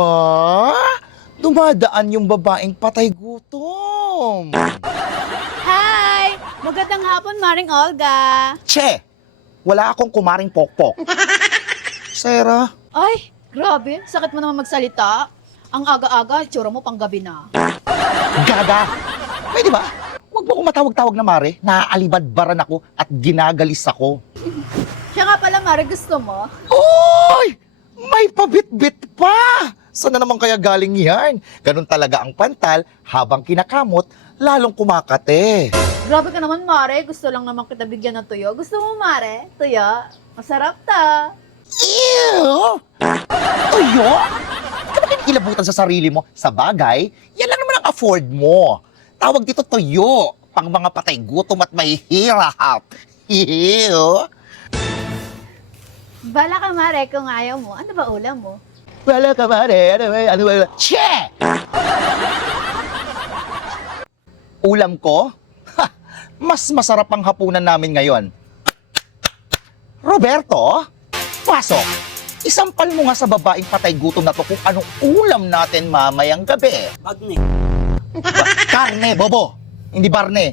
Aba, dumadaan yung babaeng patay gutom. Hi! Magandang hapon, Maring Olga. Che, wala akong kumaring pokpok. Sarah, Ay, grabe. Sakit mo naman magsalita. Ang aga-aga, tsura mo pang gabi na. gaga. Pwede ba? Huwag mo akong matawag-tawag na Mare. Naaalibadbaran ako at ginagalis ako. Siya nga pala, Mare, gusto mo? Oy! May pabit-bit pa! Saan na naman kaya galing yan? Ganun talaga ang pantal habang kinakamot, lalong kumakate. Grabe ka naman, Mare. Gusto lang naman kita bigyan ng tuyo. Gusto mo, Mare? Tuyo? Masarap ta. Ew! Tuyo? Hindi ka ba kinikilabutan sa sarili mo? Sa bagay, yan lang naman ang afford mo. Tawag dito tuyo, pang mga patay gutom at may hirap. Ew! Bala ka, Mare, kung ayaw mo. Ano ba ulam mo? Wala ka Mare, ano ba? Che! Ulam ko? Ha! Mas masarap ang hapunan namin ngayon. Roberto, pasok. Isampal mo nga sa babaeng patay gutom na to kung anong ulam natin mamayang gabi. Bagne. Karne, bobo. Hindi barne.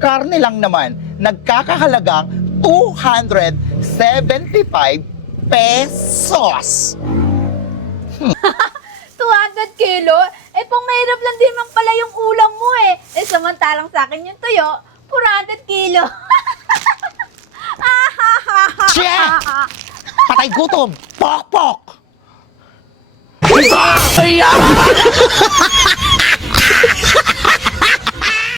Karne lang naman. Nagkakahalagang 275 pesos. 200 kilo? Eh, pang mahirap lang din man pala yung ulam mo eh. Eh, samantalang sa akin yung tuyo, 400 kilo. Che! Patay gutom! Pok-pok!